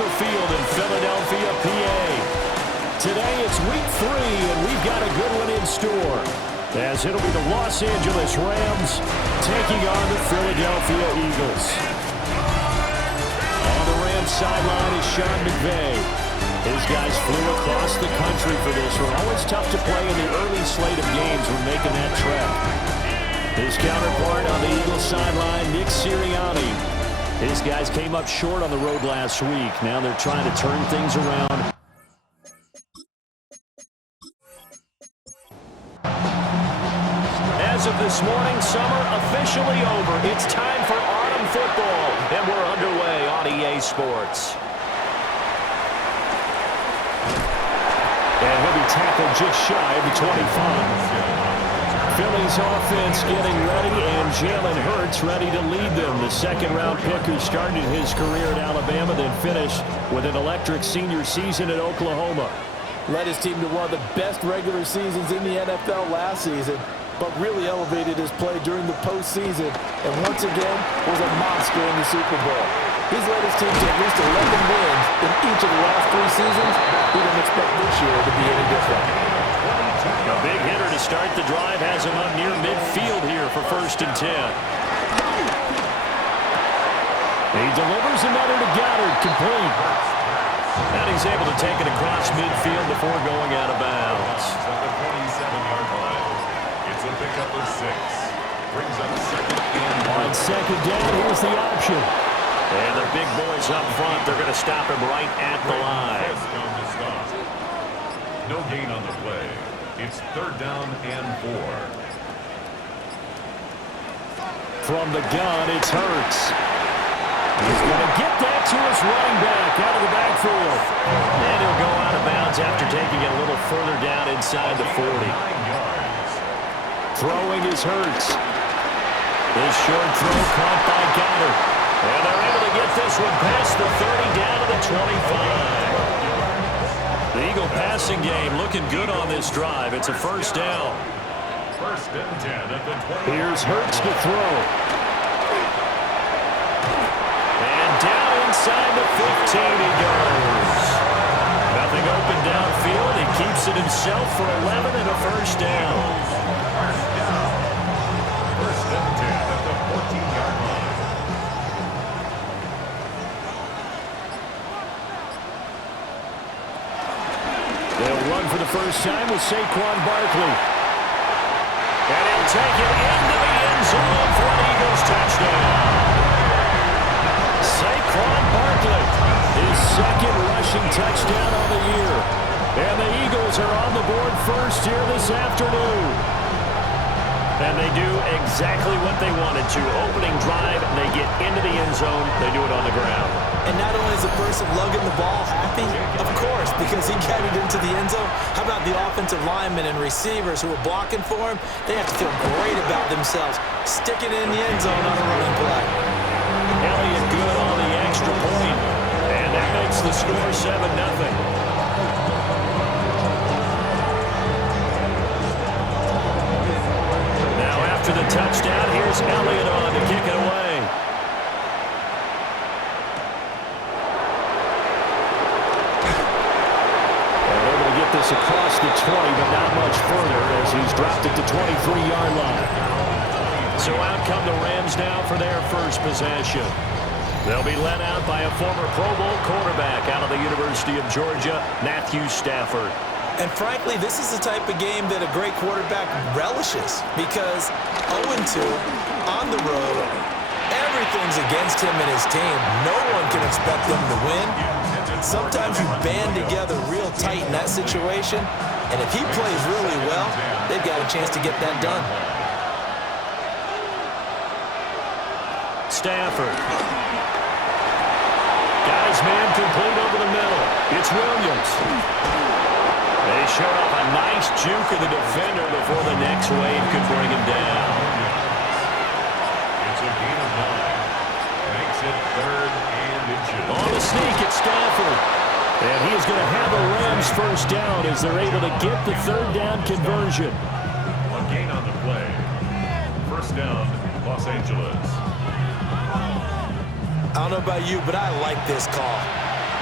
Marshall Field in Philadelphia, PA. Today it's week 3, and we've got a good one in store, as it'll be the Los Angeles Rams taking on the Philadelphia Eagles. On the Rams sideline is Sean McVay. His guys flew across the country for this one. Always tough to play in the early slate of games when making that trek. His counterpart on the Eagles sideline, Nick Sirianni. His guys came up short on the road last week. Now they're trying to turn things around. As of this morning, summer officially over. It's time for autumn football, and we're underway on EA Sports. And he'll be tackled just shy of the 25. Philly's offense getting ready, and Jalen Hurts ready to lead them. The second-round pick who started his career at Alabama, then finished with an electric senior season at Oklahoma. Led his team to one of the best regular seasons in the NFL last season, but really elevated his play during the postseason, and once again was a monster in the Super Bowl. He's led his team to at least 11 wins in each of the last 3 seasons. We don't expect this year to be any different. A big hitter to start the drive has him up near midfield here for 1st and 10. He delivers another to Goddard, complete. And he's able to take it across midfield before going out of bounds. At the 27-yard line. It's a pickup of 6. Brings up 2nd and 4. On 2nd down, here's the option. And the big boys up front, they're going to stop him right at the line. No gain on the play. It's 3rd down and 4. From the gun, it's Hurts. He's going to get that to his running back out of the backfield. And he'll go out of bounds after taking it a little further down inside the 40. Throwing is Hurts. This short throw caught by Goddard. And they're able to get this one past the 30 down to the 25. The Eagle passing game looking good on this drive. It's a 1st down. 1st and 10 at the 20. Here's Hurts to throw. And down inside the 15 he goes. Nothing open downfield. He keeps it himself for 11 and a 1st down. 1st and 10 at the 14-yard line. They'll run for the first time with Saquon Barkley. And he'll take it into the end zone for an Eagles touchdown. Saquon Barkley, his 2nd rushing touchdown on the year. And the Eagles are on the board first here this afternoon. And they do exactly what they wanted to. Opening drive, they get into the end zone. They do it on the ground. And not only is the person lugging the ball happy, of course, because he carried it into the end zone. How about the offensive linemen and receivers who are blocking for him? They have to feel great about themselves, sticking in the end zone on a running play. Elliott good on the extra point. And that makes the score 7-0. After the touchdown, here's Elliott on to kick it away. And able to get this across the 20, but not much further as he's dropped it to 23-yard line. So out come the Rams now for their first possession. They'll be led out by a former Pro Bowl quarterback out of the University of Georgia, Matthew Stafford. And frankly, this is the type of game that a great quarterback relishes because 0-2 on the road, everything's against him and his team. No one can expect them to win. Sometimes you band together real tight in that situation, and if he plays really well, they've got a chance to get that done. Stafford. Got his man complete over the middle. It's Williams. They show off a nice juke of the defender before the next wave could bring him down. It's a gain of 9. Makes it 3rd and inches. On the sneak, it's Stafford. And he is going to have a Rams first down as they're able to get the 3rd down conversion. A gain on the play. 1st down, Los Angeles. I don't know about you, but I like this call.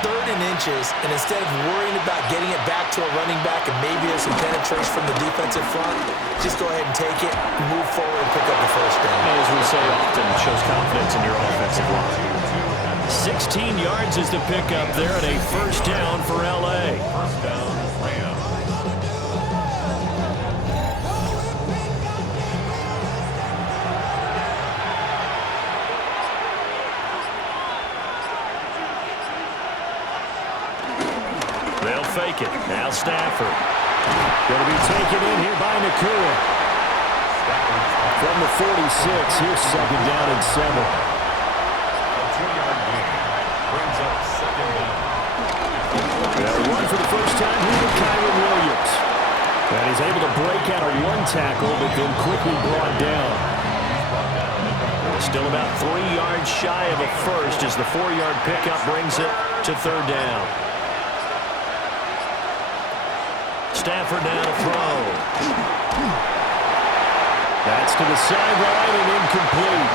3rd and inches, and instead of worrying about getting it back to a running back and maybe there's some penetration from the defensive front, just go ahead and take it, move forward, and pick up the 1st down. As we say often, it shows confidence in your offensive line. 16 yards is the pickup there, and a 1st down for L.A. 1st down, Rams. They'll fake it. Now Stafford. Going to be taken in here by Nakua. From the 46, here's 2nd down and 7. A 2-yard gain brings up 2nd down. They'll run for the first time here with Kyron Williams. And he's able to break out a 1 tackle, but then quickly brought down. Still about 3 yards shy of a first as the 4-yard pickup brings it to 3rd down. Stafford now to throw. That's to the sideline and incomplete.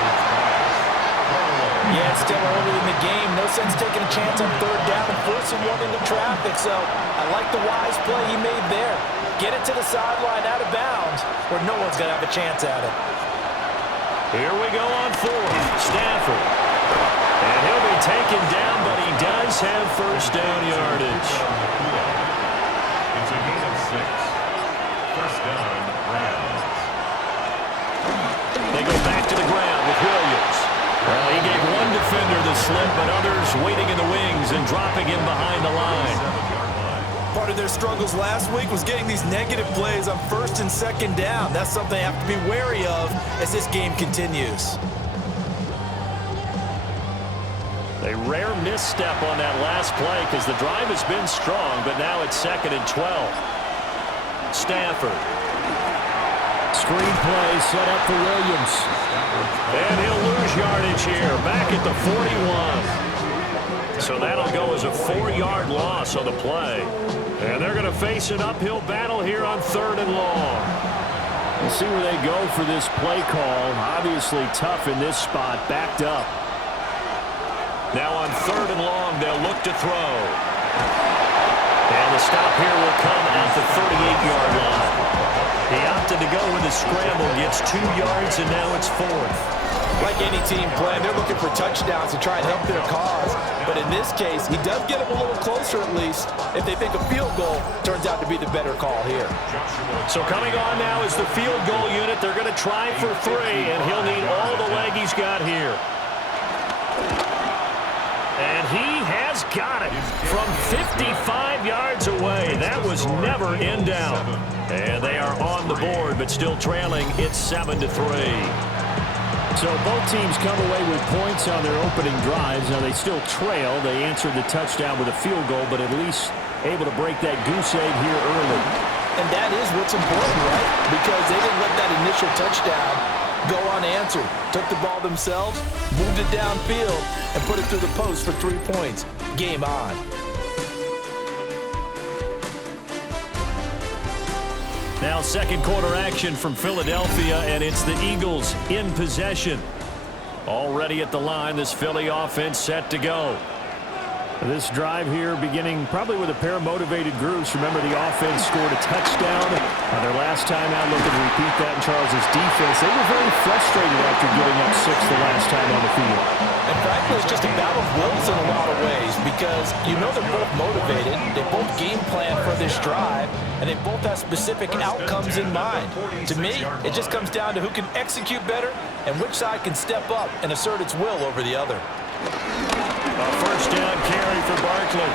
Yeah, it's still early in the game. No sense taking a chance on 3rd down and forcing one into traffic. So I like the wise play he made there. Get it to the sideline out of bounds where no one's going to have a chance at it. Here we go on 4th. Stafford. And he'll be taken down, but he does have 1st down yardage. It's a gain of 6. 1st down, Rams. They go back to the ground with Williams. Well, he gave one defender the slip, but others waiting in the wings and dropping him behind the line. 7-yard line. Part of their struggles last week was getting these negative plays on 1st and 2nd down. That's something they have to be wary of as this game continues. A rare misstep on that last play because the drive has been strong, but now it's 2nd and 12. Stafford. Screen play set up for Williams. And he'll lose yardage here, back at the 41. So that'll go as a 4-yard loss on the play. And they're going to face an uphill battle here on 3rd and long. We'll see where they go for this play call. Obviously tough in this spot, backed up. Now on 3rd and long, they'll look to throw. And the stop here will come at the 38-yard line. He opted to go with a scramble, gets 2 yards, and now it's 4th. Like any team playing, they're looking for touchdowns to try and help their cause. But in this case, he does get them a little closer at least if they think a field goal turns out to be the better call here. So coming on now is the field goal unit. They're going to try for 3, and he'll need all the leg he's got here. And he has got it from 55 yards away. That was never in doubt. And they are on the board, but still trailing. It's 7-3. So both teams come away with points on their opening drives. Now they still trail. They answered the touchdown with a field goal, but at least able to break that goose egg here early. And that is what's important, right? Because they didn't let that initial touchdown go unanswered. Took the ball themselves, moved it downfield, and put it through the post for 3 points. Game on. Now 2nd quarter action from Philadelphia, and it's the Eagles in possession. Already at the line, this Philly offense set to go. This drive here beginning probably with a pair of motivated groups. Remember, the offense scored a touchdown on their last time out. Looking to repeat that in Charles' defense. They were very frustrated after giving up 6 the last time on the field. And frankly, it's just a battle of wills in a lot of ways because you know they're both motivated. They both game plan for this drive, and they both have specific outcomes in mind. To me, it just comes down to who can execute better and which side can step up and assert its will over the other. A 1st down carry for Barkley.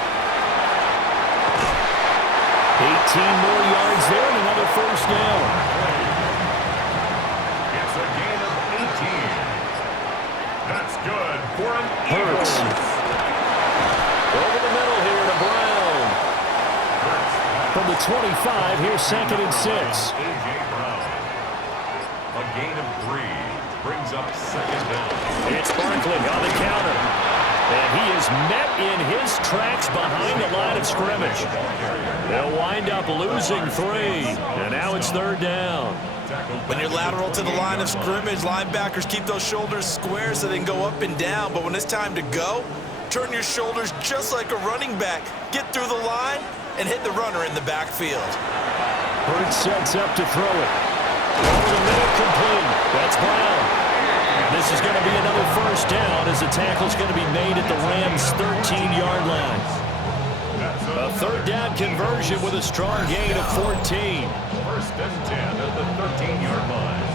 18 more yards there and another 1st down. It's a gain of 18. That's good for an Hurts. Over the middle here to Brown. From the 25, here's 2nd and 6. A.J. Brown. A gain of 3 brings up 2nd down. It's Barkley on the counter. And he is met in his tracks behind the line of scrimmage. They'll wind up losing 3. And now it's 3rd down. When you're lateral to the line of scrimmage, linebackers keep those shoulders square so they can go up and down. But when it's time to go, turn your shoulders just like a running back. Get through the line and hit the runner in the backfield. Hurts sets up to throw it. Over the middle, complete. That's Brown. And this is going to be another first down as the tackle's going to be made at the Rams' 13-yard line. A third down conversion with a strong gain of 14. First and 10 at the 13-yard line.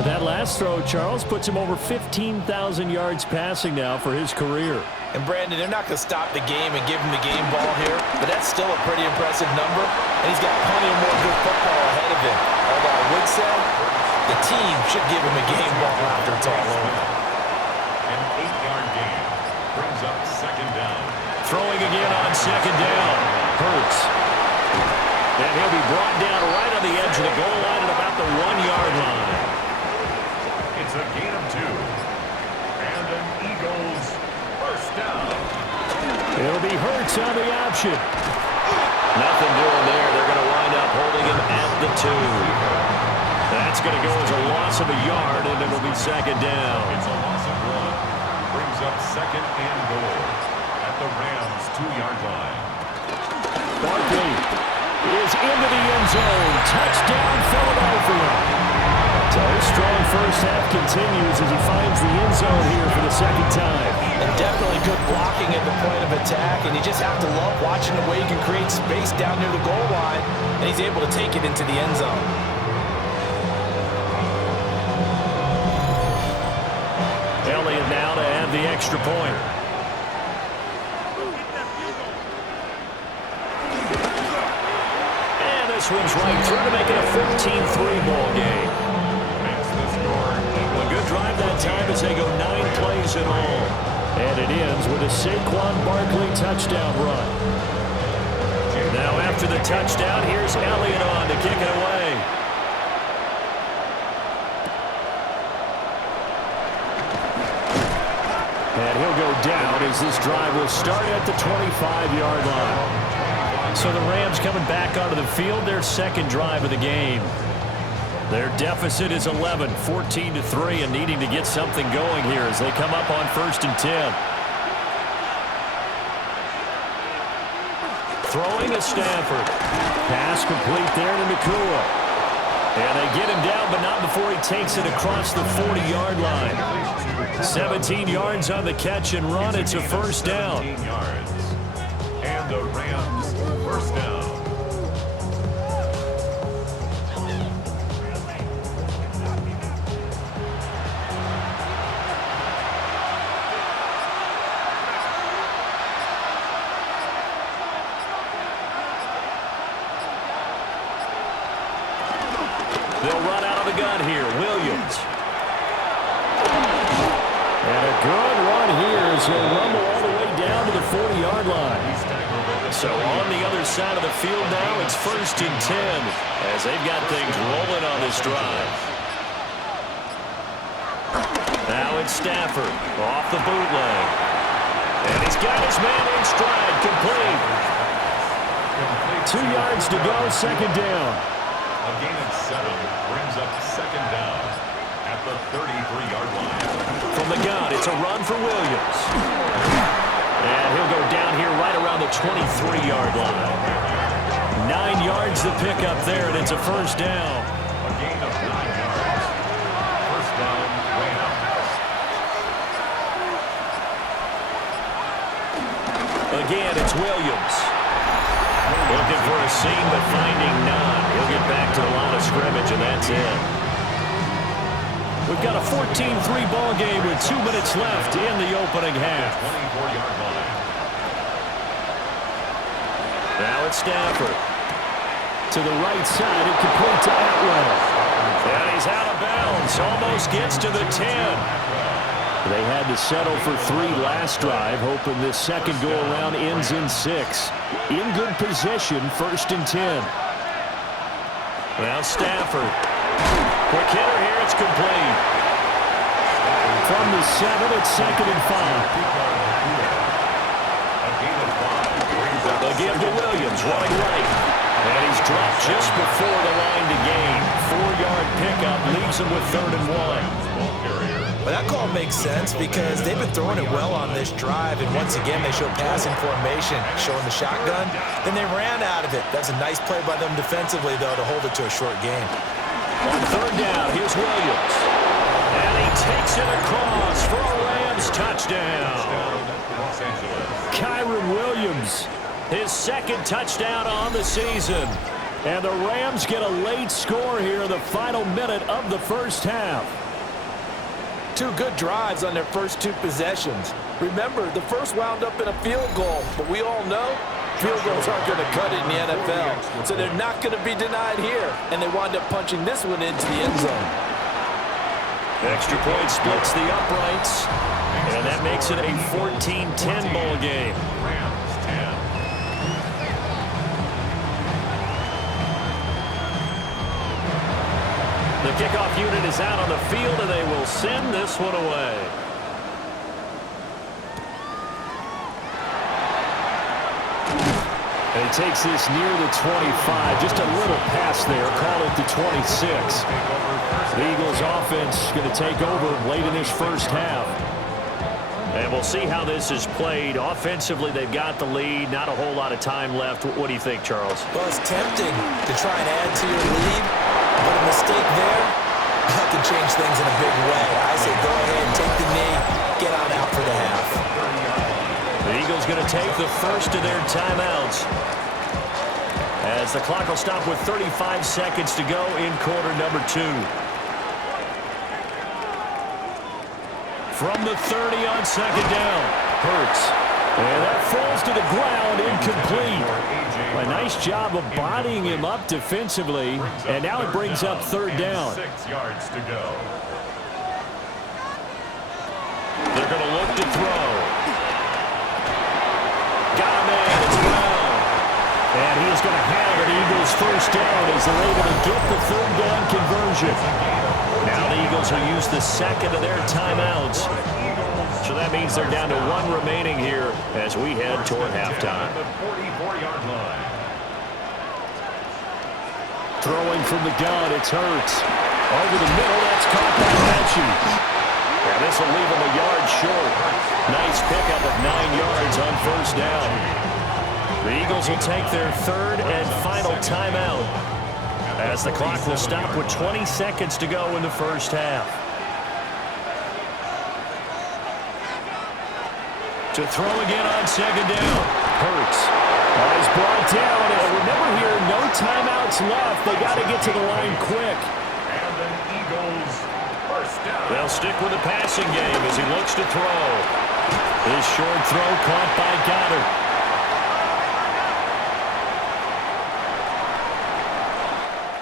But that last throw, Charles, puts him over 15,000 yards passing now for his career. And Brandon, they're not going to stop the game and give him the game ball here, but that's still a pretty impressive number, and he's got plenty of more good football ahead of him. Although I would say the team should give him a game ball after it's all over. An 8-yard gain brings up second down. Throwing again on second down. Hurts. And he'll be brought down right on the edge of the goal line at about the 1-yard line. It's a gain of 2. And an Eagles first down. It'll be Hurts on the option. Nothing doing there. They're going to wind up holding him at the 2. That's going to go as a loss of a yard, and it'll be second down. It's a loss of 1. Brings up second and goal at the Rams' 2-yard line. Barkley is into the end zone. Touchdown, Philadelphia. So his strong first half continues as he finds the end zone here for the second time. And definitely good blocking at the point of attack, and you just have to love watching the way he can create space down near the goal line, and he's able to take it into the end zone. Elliott now to add the extra point. And this one's right through to make it a 14-3 ball game. A good drive that time as they go 9 plays in all. And it ends with a Saquon Barkley touchdown run. Now after the touchdown, here's Elliott on to kick it away. And he'll go down as this drive will start at the 25-yard line. So the Rams coming back onto the field, their second drive of the game. Their deficit is 11, 14-3, and needing to get something going here as they come up on 1st and 10. Throwing to Stafford. Pass complete there to Nakua. And they get him down, but not before he takes it across the 40-yard line. 17 yards on the catch and run. It's a first down. 17 yards. And the Rams first down. They'll run out of the gun here. Williams. And a good run here as he'll rumble all the way down to the 40-yard line. So on the other side of the field now, it's 1st and 10 as they've got things rolling on this drive. Now it's Stafford off the bootleg. And he's got his man in stride, complete. 2 yards to go, second down. A gain of 7 brings up second down at the 33-yard line. From the gun, it's a run for Williams. And he'll go down here right around the 23-yard line. 9 yards to pick up there, and it's a first down. A gain of 9 yards. First down, Rams. Again, it's Williams. Looking for a seam, but finding none. He'll get back to the line of scrimmage, and that's it. We've got a 14-3 ball game with 2 minutes left in the opening half. 24-yard line. Now it's Stafford. To the right side, it complete to Atwell. And he's out of bounds. Almost gets to the 10. They had to settle for 3 last drive, hoping this second go-around ends in 6. In good position, 1st and 10. Well, Stafford. Quick hitter here, it's complete. From the 7, it's 2nd and 5. They'll give to Williams, running right. And he's dropped just before the line to gain. 4-yard pickup leaves him with 3rd and 1. Well, that call makes sense because they've been throwing it well on this drive, and once again, they show passing formation, showing the shotgun. Then they ran out of it. That's a nice play by them defensively, though, to hold it to a short game. On third down, here's Williams. And he takes it across for a Rams touchdown. Kyron Williams, his second touchdown on the season. And the Rams get a late score here in the final minute of the first half. Two good drives on their first two possessions. Remember, the first wound up in a field goal, but we all know field goals aren't going to cut it in the NFL, so they're not going to be denied here, and they wind up punching this one into the end zone. Extra point splits the uprights, and that makes it a 14-10 ball game. Rams 10. The kickoff unit is out on the field, and they will send this one away. And he takes this near the 25. Just a little pass there. Call it the 26. The Eagles offense going to take over late in this first half. And we'll see how this is played. Offensively, they've got the lead. Not a whole lot of time left. What do you think, Charles? Well, it's tempting to try and add to your lead, but a mistake there, that can change things in a big way. I say go ahead and take the knee, get on out for the half. The Eagles going to take the first of their timeouts, as the clock will stop with 35 seconds to go in quarter number 2. From the 30 on second down, Hurts. And that falls to the ground, incomplete. A nice job of bodying him up defensively, and now it brings up third down. 6 yards to go. They're going to look to throw. Got him in, it's Brown. And he is going to have an Eagles first down as they're able to get the third down conversion. Now the Eagles will use the second of their timeouts. So that means they're down to 1 remaining here as we head toward halftime. The 44-yard line. Throwing from the gun, it's Hurts. Over the middle, that's caught by Matthew. And this will leave him a yard short. Nice pickup of 9 yards on first down. The Eagles will take their third and final timeout, as the clock will stop with 20 seconds to go in the first half. To throw again on second down. Hurts. He's brought down. And remember here, no timeouts left. They got to get to the line quick. And an Eagles first down. They'll stick with the passing game as he looks to throw. His short throw caught by Goddard.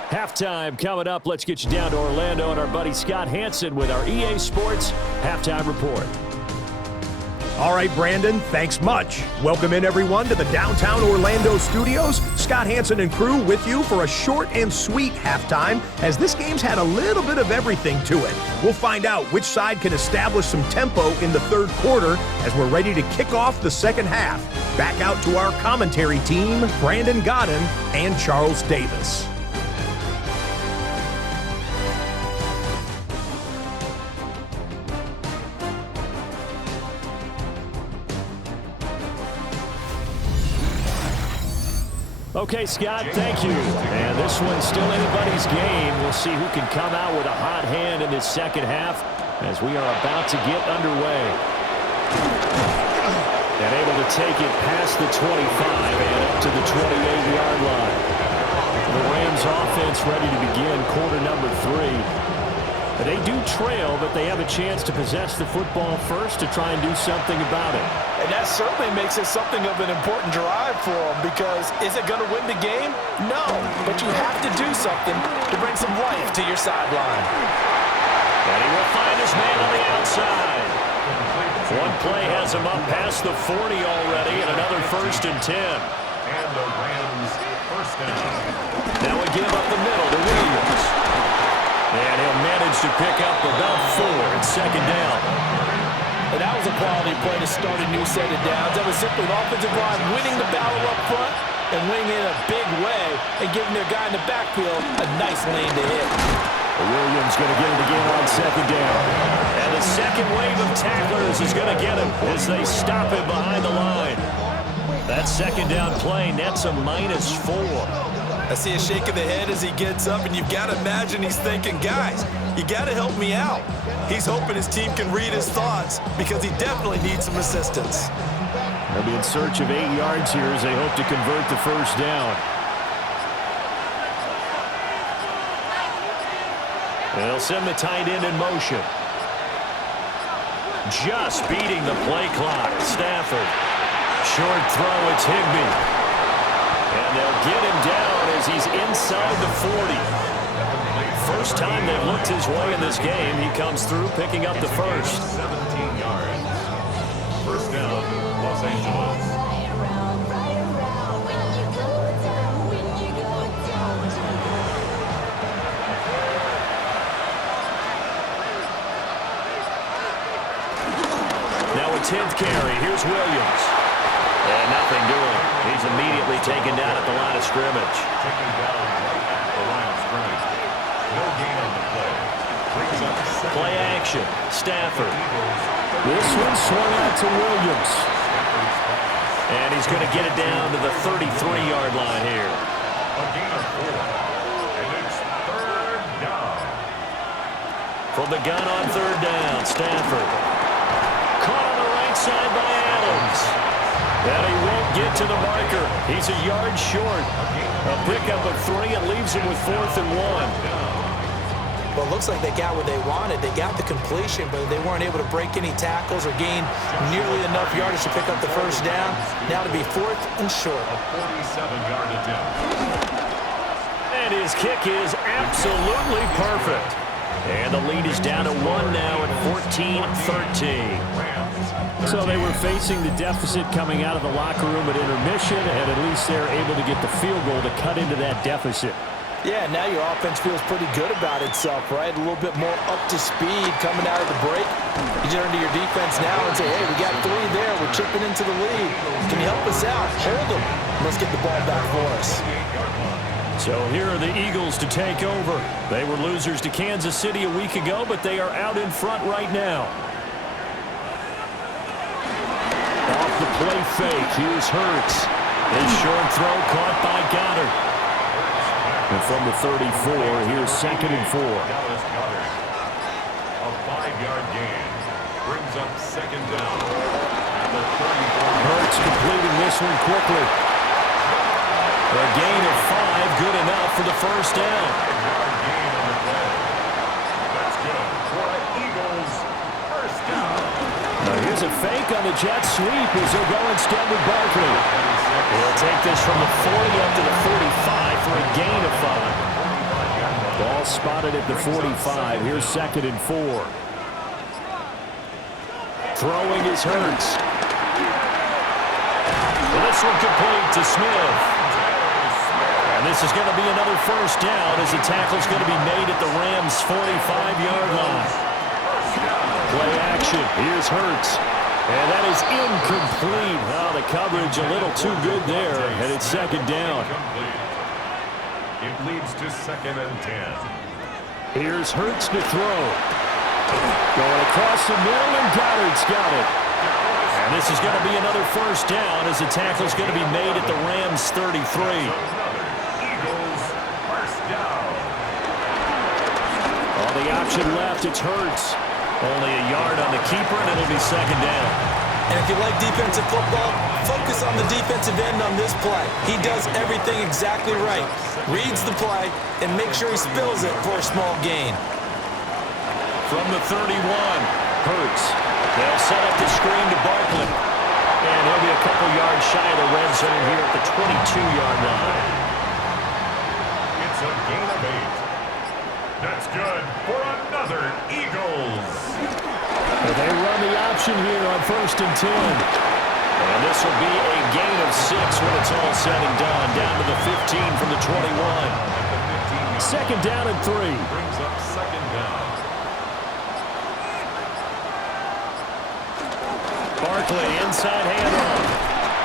Halftime coming up. Let's get you down to Orlando and our buddy Scott Hansen with our EA Sports Halftime Report. All right, Brandon, thanks much. Welcome in, everyone, to the downtown Orlando studios. Scott Hansen and crew with you for a short and sweet halftime, as this game's had a little bit of everything to it. We'll find out which side can establish some tempo in the third quarter as we're ready to kick off the second half. Back out to our commentary team, Brandon Godden and Charles Davis. Okay, Scott, thank you. And this one's still anybody's game. We'll see who can come out with a hot hand in this second half as we are about to get underway. And able to take it past the 25 and up to the 28-yard line. The Rams offense ready to begin quarter number 3. They do trail, but they have a chance to possess the football first to try and do something about it. And that certainly makes it something of an important drive for them, because is it going to win the game? No, but you have to do something to bring some life to your sideline. And he will find his man on the outside. One play has him up past the 40 already, and another 1st and 10. And the Rams first down. Now we give up the middle to Williams. And he'll manage to pick up about 4 and second down. And that was a quality play to start a new set of downs. That was simply an offensive line winning the battle up front and winning in a big way and giving their guy in the backfield a nice lane to hit. Williams going to get it again on second down. And the second wave of tacklers is going to get him as they stop him behind the line. That second down play nets a -4. I see a shake of the head as he gets up, and you've got to imagine he's thinking, guys, you got to help me out. He's hoping his team can read his thoughts because he definitely needs some assistance. They'll be in search of 8 yards here as they hope to convert the first down. They'll send the tight end in motion. Just beating the play clock. Stafford. Short throw, it's Higbee. And they'll get him down as he's inside the 40. First time they've looked his way in this game. He comes through picking up the first. 17 yards. First down, Los Angeles. Now a 10th carry. Here's Williams. And nothing doing. He's immediately taken down at the line of scrimmage. Taken down right at the line of scrimmage. No gain on the play. Brings up second. Play action. Stafford. This one swung out to Williams. And he's going to get it down to the 33-yard line here. A gain of 4. And it's third down. From the gun on third down, Stafford. Caught on the right side by Adams. And he won't get to the marker. He's a yard short. A pickup of 3 and leaves him with 4th and 1. Well, it looks like they got what they wanted. They got the completion, but they weren't able to break any tackles or gain nearly enough yardage to pick up the first down. Now to be 4th and short. A 47-yard attempt. And his kick is absolutely perfect. And the lead is down to 1 now at 14-13. So they were facing the deficit coming out of the locker room at intermission, and at least they're able to get the field goal to cut into that deficit. Yeah, now your offense feels pretty good about itself, right? A little bit more up to speed coming out of the break. You turn to your defense now and say, hey, we got 3 there. We're chipping into the lead. Can you help us out? Hold them. Let's get the ball back for us. So here are the Eagles to take over. They were losers to Kansas City a week ago, but they are out in front right now. Off the play fake, here's Hurts. His short throw caught by Goddard. And from the 34, here's 2nd and 4. Dallas Goddard. A 5-yard gain. Brings up second down. At the 34. Hurts completing this one quickly. A gain of 5, good enough for the first down. 5-yard gain on the play. That's good for the Eagles. First down. Now here's a fake on the jet sweep as they'll go instead with Barkley. He'll take this from the 40 up to the 45 for a gain of 5. Ball spotted at the 45. Here's 2nd and 4. Throwing is Hurts. And this one complete to Smith. And this is going to be another first down as the tackle's going to be made at the Rams' 45-yard line. Play action. Here's Hurts. And that is incomplete. Oh, the coverage a little too good there. And it's 2nd down. It leads to 2nd and 10. Here's Hurts to throw. Going across the middle, and Goddard's got it. And this is going to be another first down as the tackle's going to be made at the Rams' 33. Eagles first down. On the option left, it's Hurts. Only a yard on the keeper, and it'll be 2nd down. And if you like defensive football, focus on the defensive end on this play. He does everything exactly right. Reads the play and makes sure he spills it for a small gain. From the 31, Hurts. They'll set up the screen to Barkley. And he'll be a couple yards shy of the red zone here at the 22-yard line. It's a gain of 8. That's good for another Eagles. And they run the option here on 1st and 10. And this will be a gain of 6 when it's all said and done. Down to the 15 from the 21. 2nd down and 3. Brings up 2nd down. Barkley inside handoff.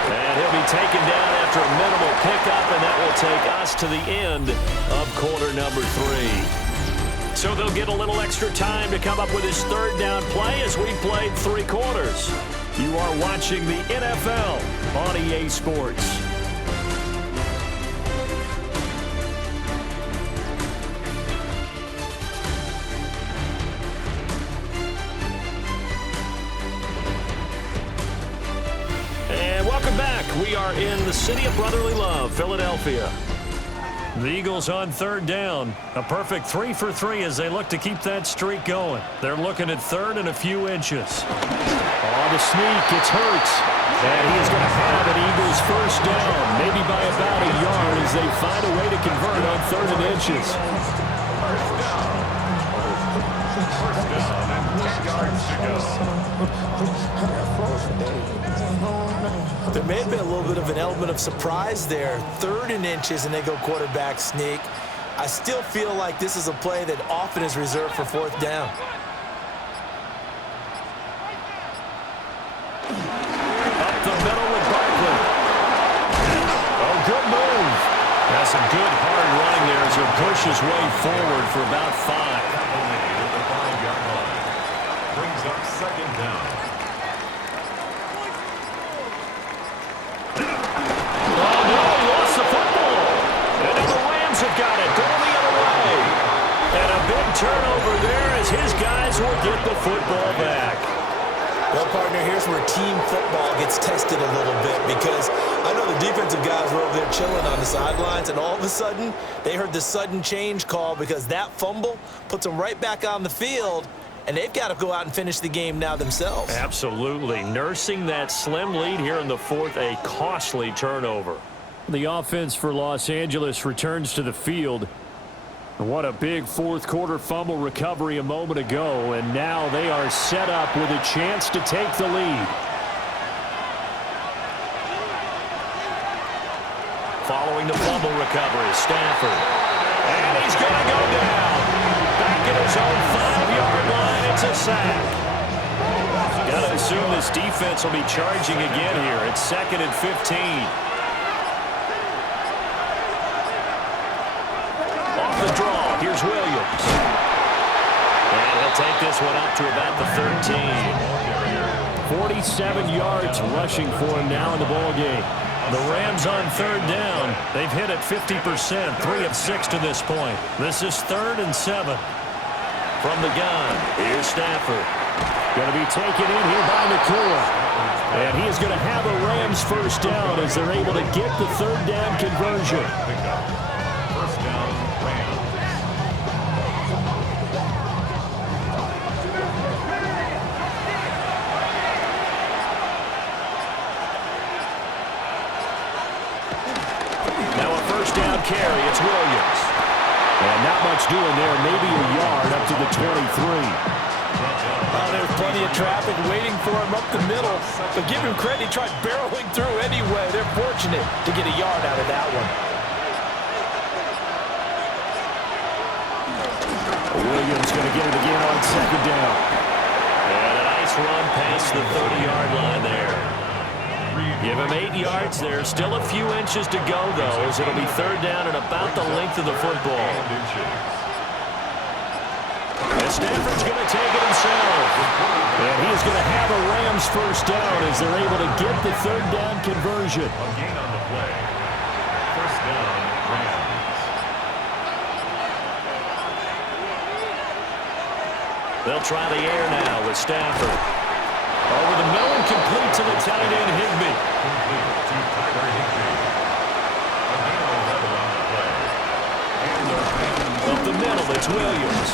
And he'll be taken down after a minimal pickup, and that will take us to the end of quarter number 3. So they'll get a little extra time to come up with his third down play as we played 3 quarters. You are watching the NFL on EA Sports. And welcome back. We are in the city of brotherly love, Philadelphia. The Eagles on third down. A perfect 3 for 3 as they look to keep that streak going. They're looking at third and a few inches. On the sneak, it's Hurts. And he is going to have an Eagles first down, maybe by about a yard as they find a way to convert on third and inches. First down and 10 yards to go. There may have been a little bit of an element of surprise there. Third and inches, and they go quarterback sneak. I still feel like this is a play that often is reserved for fourth down. Up the middle with Barkley. Oh, good move. That's some good hard running there as he pushes way forward for about 5. At the 5-yard line. Brings up second down. Have got it, going the other way. And a big turnover there as his guys will get the football back. Well, partner, here's where team football gets tested a little bit because I know the defensive guys were over there chilling on the sidelines, and all of a sudden, they heard the sudden change call because that fumble puts them right back on the field, and they've got to go out and finish the game now themselves. Absolutely. Nursing that slim lead here in the fourth, a costly turnover. The offense for Los Angeles returns to the field. What a big fourth quarter fumble recovery a moment ago, and now they are set up with a chance to take the lead. Following the fumble recovery, Stafford. And he's going to go down. Back at his own 5-yard line, it's a sack. Got to assume this defense will be charging again here. It's 2nd and 15. The draw. Here's Williams. And he'll take this one up to about the 13. 47 yards rushing for him now in the ball game. The Rams on third down. They've hit it 50%, 3 of 6 to this point. This is 3rd and 7. From the gun, here's Stafford. Going to be taken in here by Nakua. And he is going to have a Rams first down as they're able to get the third down conversion. First down, Rams. Now a first down carry, it's Williams. And not much doing there, maybe a yard up to the 23. There's plenty of traffic waiting for him up the middle, but give him credit, he tried barreling through anyway. They're fortunate to get a yard out of that one. Williams going to get it again on second down. And a nice run past the 30-yard line there. Give him 8 yards there. Still a few inches to go, though, as it'll be third down and about the length of the football. And Stafford's going to take it himself. And he is going to have a Rams first down as they're able to get the third down conversion. A gain on the play. First down, Rams. They'll try the air now with Stafford. Over the middle and complete to the tight end, Higbee. Complete to Tyler Higbee. A gain of 11 on the play. And the Rams. Up the middle, it's Williams.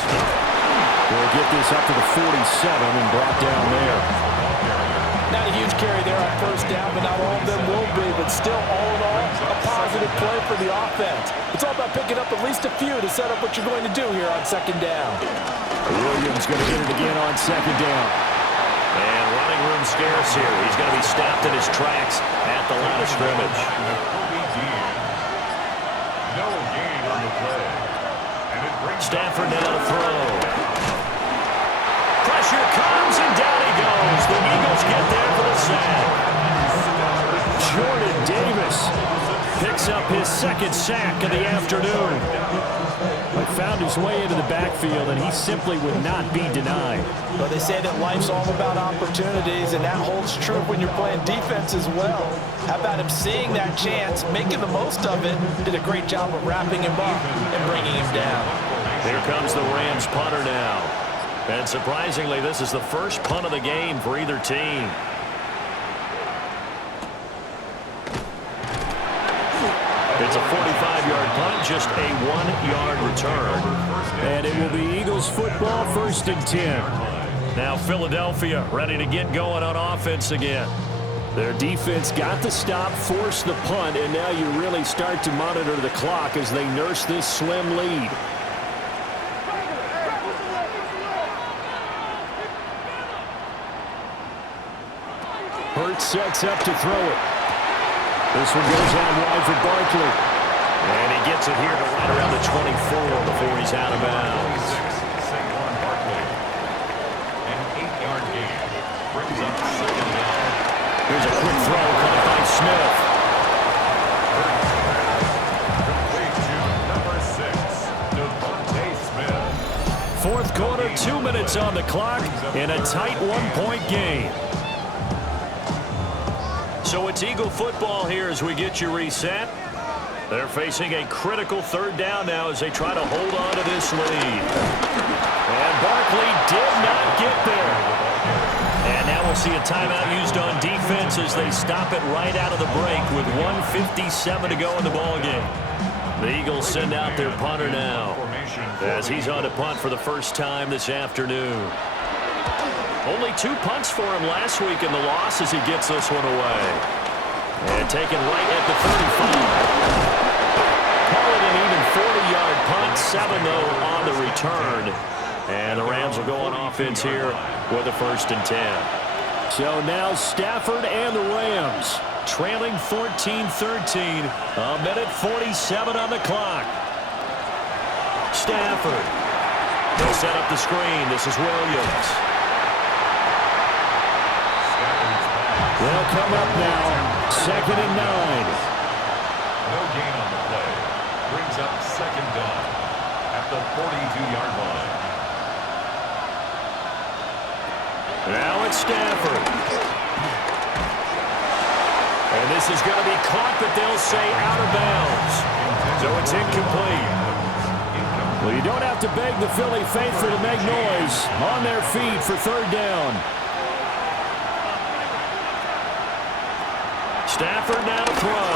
We'll get this up to the 47 and brought down there. Not a huge carry there on first down, but not all of them will be. But still, all in all, a positive play for the offense. It's all about picking up at least a few to set up what you're going to do here on second down. Williams going to get it again on second down. And running room scarce here. He's going to be stopped in his tracks at the line of scrimmage. No gain on the play. And it brings Stafford now to throw. Pressure comes and down he goes. The Eagles get there for the sack. Jordan Davis picks up his second sack of the afternoon. but found his way into the backfield, and he simply would not be denied. Well, they say that life's all about opportunities, and that holds true when you're playing defense as well. How about him seeing that chance, making the most of it, did a great job of wrapping him up and bringing him down. Here comes the Rams punter now. And surprisingly, this is the first punt of the game for either team. It's a 45-yard punt, just a 1-yard return. And it will be Eagles football, 1st and 10. Now Philadelphia ready to get going on offense again. Their defense got the stop, forced the punt, and now you really start to monitor the clock as they nurse this slim lead. Hurts sets up to throw it. This one goes out wide for Barkley. And he gets it here to right around the 24 before he's out of bounds. An 8-yard gain brings up 2nd down. Here's a quick throw caught by Smith. Complete to number 6, Devontae Smith. Fourth quarter, 2 minutes on the clock in a tight 1-point game. So it's Eagle football here as we get you reset. They're facing a critical 3rd down now as they try to hold on to this lead. And Barkley did not get there. And now we'll see a timeout used on defense as they stop it right out of the break with 1:57 to go in the ballgame. The Eagles send out their punter now as he's on to punt for the first time this afternoon. Only 2 punts for him last week in the loss as he gets this one away. And taken right at the 35. Call it an even 40-yard punt, 7 though on the return. And the Rams will go on offense here with a 1st and 10. So now Stafford and the Rams trailing 14-13. A minute 47 on the clock. Stafford. They'll set up the screen. This is Williams. They'll come up now, 2nd and 9. No gain on the play. Brings up 2nd down at the 42-yard line. Now it's Stafford. And this is going to be caught, but they'll say out of bounds. So it's incomplete. Well, you don't have to beg the Philly faithful to make noise. On their feet for 3rd down. Stafford now to throw.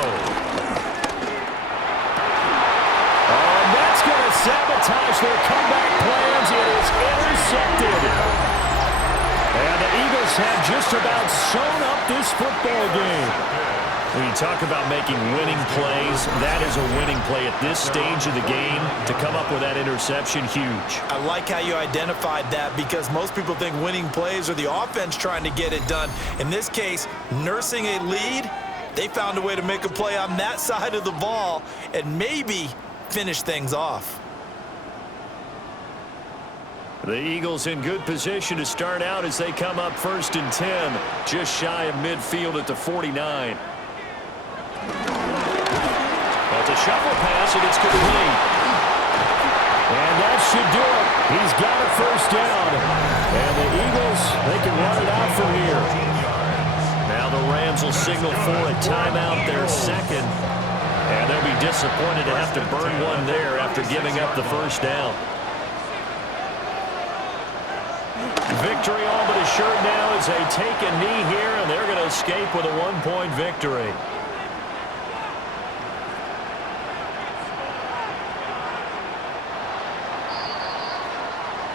Oh, and that's going to sabotage their comeback plans. It is intercepted. And the Eagles have just about sewn up this football game. When you talk about making winning plays, that is a winning play at this stage of the game. To come up with that interception, huge. I like how you identified that because most people think winning plays are the offense trying to get it done. In this case, nursing a lead, they found a way to make a play on that side of the ball and maybe finish things off. The Eagles in good position to start out as they come up 1st and 10, just shy of midfield at the 49. That's a shuffle pass, and it's complete. And that should do it. He's got a 1st down. And the Eagles, they can run it out from here. Now the Rams will signal for a timeout, their 2nd. And they'll be disappointed to have to burn one there after giving up the 1st down. Victory all but assured now as they take a knee here, and they're going to escape with a 1-point victory.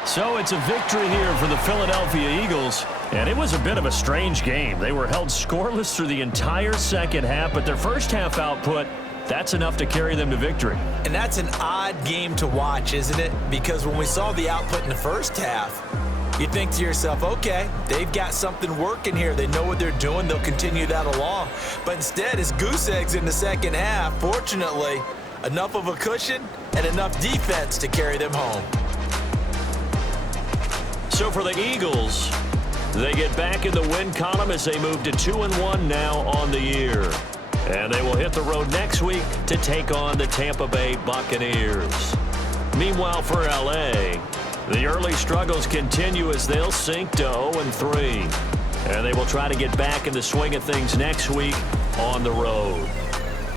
So it's a victory here for the Philadelphia Eagles. And it was a bit of a strange game. They were held scoreless through the entire 2nd half, but their 1st half output, that's enough to carry them to victory. And that's an odd game to watch, isn't it? Because when we saw the output in the 1st half, you think to yourself, okay, they've got something working here. They know what they're doing. They'll continue that along. But instead, it's goose eggs in the 2nd half. Fortunately, enough of a cushion and enough defense to carry them home. So for the Eagles, they get back in the win column as they move to 2-1 now on the year. And they will hit the road next week to take on the Tampa Bay Buccaneers. Meanwhile, for L.A., the early struggles continue as they'll sink to 0-3. And they will try to get back in the swing of things next week on the road.